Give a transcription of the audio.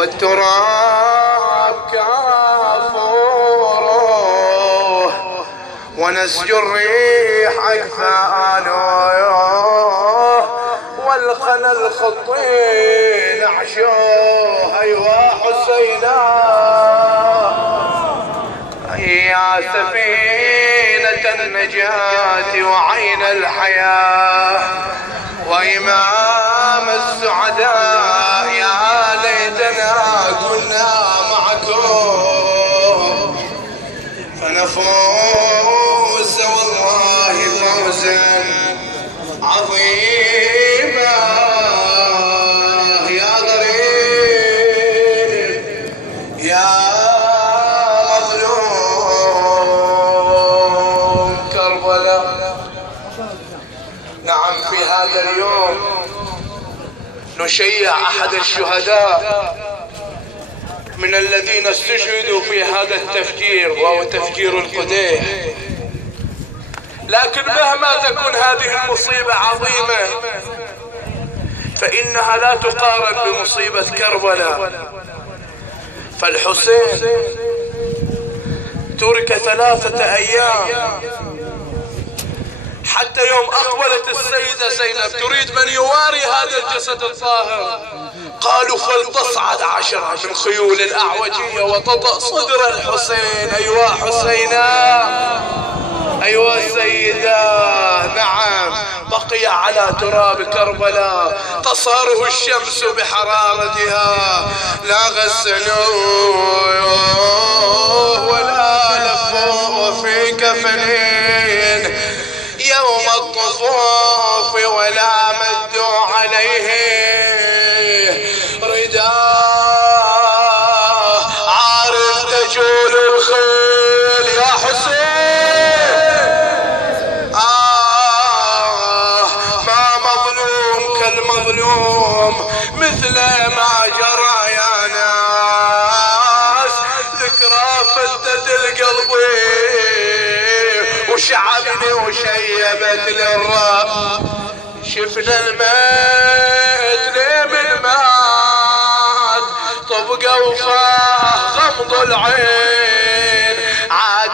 والتراب كافوره ونسج الريح أكفانه والخنا الخطين عشوه. أيوا حسينا يا سفينة النجاة وعين الحياة وإمام السعداء، يا ليتنا كنا معكم فنفوز والله فوزا عظيما. يا غريب يا مظلوم كربلاء. نعم، في هذا اليوم نشيع أحد الشهداء من الذين استشهدوا في هذا التفجير، وهو تفجير القديح. لكن مهما تكون هذه المصيبة عظيمة فإنها لا تقارن بمصيبة كربلاء. فالحسين ترك 3 أيام حتى يوم أقبلت السيدة زينب تريد من يواري هذا الجسد الطاهر. قالوا فلتصعد 10 من خيول الأعوجية وتطأ صدر الحسين. أيوا حسينا، أيوا سيدة. نعم، بقي على تراب كربلاء تصهره الشمس بحرارتها، لا غسلوه ولا لفوه في كفنين يوم الطفوف ولا مدوا عليه رداء عارف تجول الخيل. يا حسين ما مظلوم كالمظلوم مثل ما جرى يا ناس. ذكرى فدت القلب وشعبني وشيبت للرب. شفنا الميت ليه من مات طبقة وفاه غمض العين